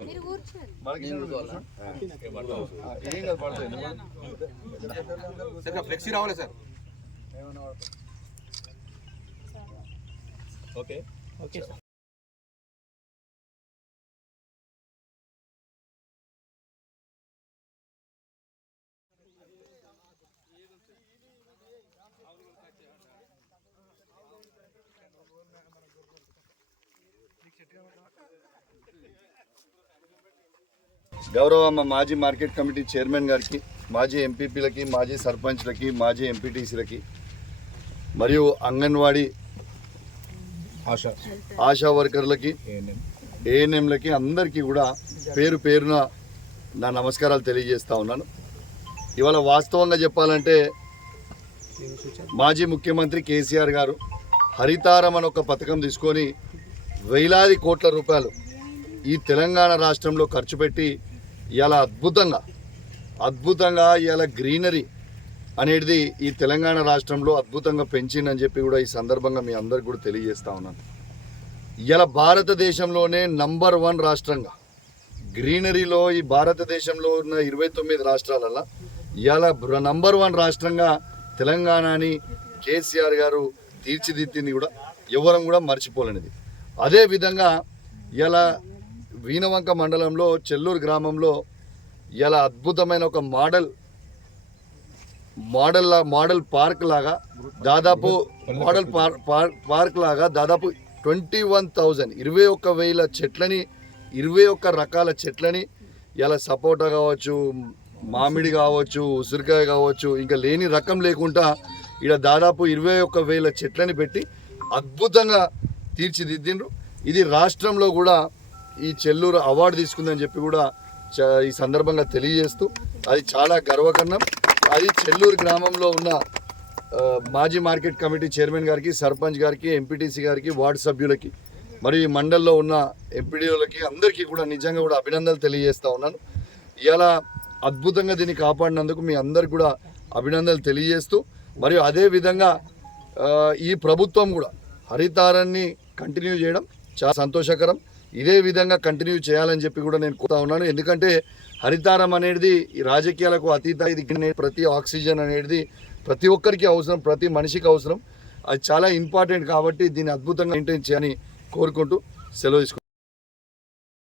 మీరు కూర్చోండి ఏం కాదు పడతాయి సార్ ఫ్లెక్సీ రావాలి సార్ ఓకే గౌరవ మాజీ మార్కెట్ కమిటీ చైర్మన్ గారికి మాజీ ఎంపీపీలకి మాజీ సర్పంచ్లకి మాజీ ఎంపీటీసీలకి మరియు అంగన్వాడీ ఆశా ఆశా వర్కర్లకి ఏఎన్ఎంలకి అందరికీ కూడా పేరు పేరున నా నమస్కారాలు తెలియజేస్తా ఉన్నాను. ఇవాళ వాస్తవంగా చెప్పాలంటే మాజీ ముఖ్యమంత్రి కేసీఆర్ గారు హరితారం అని ఒక పథకం తీసుకొని వేలాది కోట్ల రూపాయలు ఈ తెలంగాణ రాష్ట్రంలో ఖర్చు పెట్టి ఇలా అద్భుతంగా అద్భుతంగా ఇలా గ్రీనరీ అనేది ఈ తెలంగాణ రాష్ట్రంలో అద్భుతంగా పెంచిందని చెప్పి కూడా ఈ సందర్భంగా మీ అందరికి కూడా తెలియజేస్తా ఉన్నాను. ఇలా భారతదేశంలోనే నంబర్ వన్ రాష్ట్రంగా గ్రీనరీలో ఈ భారతదేశంలో ఉన్న ఇరవై తొమ్మిది రాష్ట్రాలలో ఇలా నంబర్ వన్ రాష్ట్రంగా తెలంగాణని కేసీఆర్ గారు తీర్చిదిద్దింది కూడా ఎవరం కూడా మర్చిపోలేనిది. అదే విధంగా ఇలా వీణవంక మండలంలో చెల్లూరు గ్రామంలో ఇలా అద్భుతమైన ఒక మోడల్ మోడల్ మోడల్ పార్క్ లాగా దాదాపు మోడల్ పార్క్ లాగా దాదాపు ట్వంటీ వన్ థౌజండ్ ఇరవై ఒక్క వేల చెట్లని ఇరవై ఒక్క రకాల చెట్లని ఇలా సపోటా కావచ్చు మామిడి కావచ్చు ఉసిరికాయ కావచ్చు ఇంకా లేని రకం లేకుండా ఇక్కడ దాదాపు ఇరవై ఒక్క వేల చెట్లని పెట్టి అద్భుతంగా తీర్చిదిద్దిండ్రు. ఇది రాష్ట్రంలో కూడా ఈ చెల్లూరు అవార్డు తీసుకుందని చెప్పి కూడా చ- ఈ సందర్భంగా తెలియజేస్తూ అది చాలా గర్వకరణం. అది చెల్లూరు గ్రామంలో ఉన్న మాజీ మార్కెట్ కమిటీ చైర్మన్ గారికి సర్పంచ్ గారికి ఎంపీటీసీ గారికి వార్డు సభ్యులకి మరియు ఈ మండల్లో ఉన్న ఎంపీడీఓలకి అందరికీ కూడా నిజంగా కూడా అభినందనలు తెలియజేస్తూ ఉన్నాను. ఇలా అద్భుతంగా దీన్ని కాపాడినందుకు మీ అందరికి కూడా అభినందనలు తెలియజేస్తూ మరియు అదే విధంగా ఈ ప్రభుత్వం కూడా హరితారాన్ని కంటిన్యూ చేయడం చాలా సంతోషకరం. ఇదే విధంగా కంటిన్యూ చేయాలని చెప్పి కూడా నేను కోరుతా ఉన్నాను. ఎందుకంటే హరితారం అనేది ఈ రాజకీయాలకు అతీత ఇది ప్రతి ఆక్సిజన్ అనేది ప్రతి ఒక్కరికి అవసరం ప్రతి మనిషికి అవసరం. అది చాలా ఇంపార్టెంట్ కాబట్టి దీన్ని అద్భుతంగా మెయింటైన్ చేయని కోరుకుంటూ సెలవు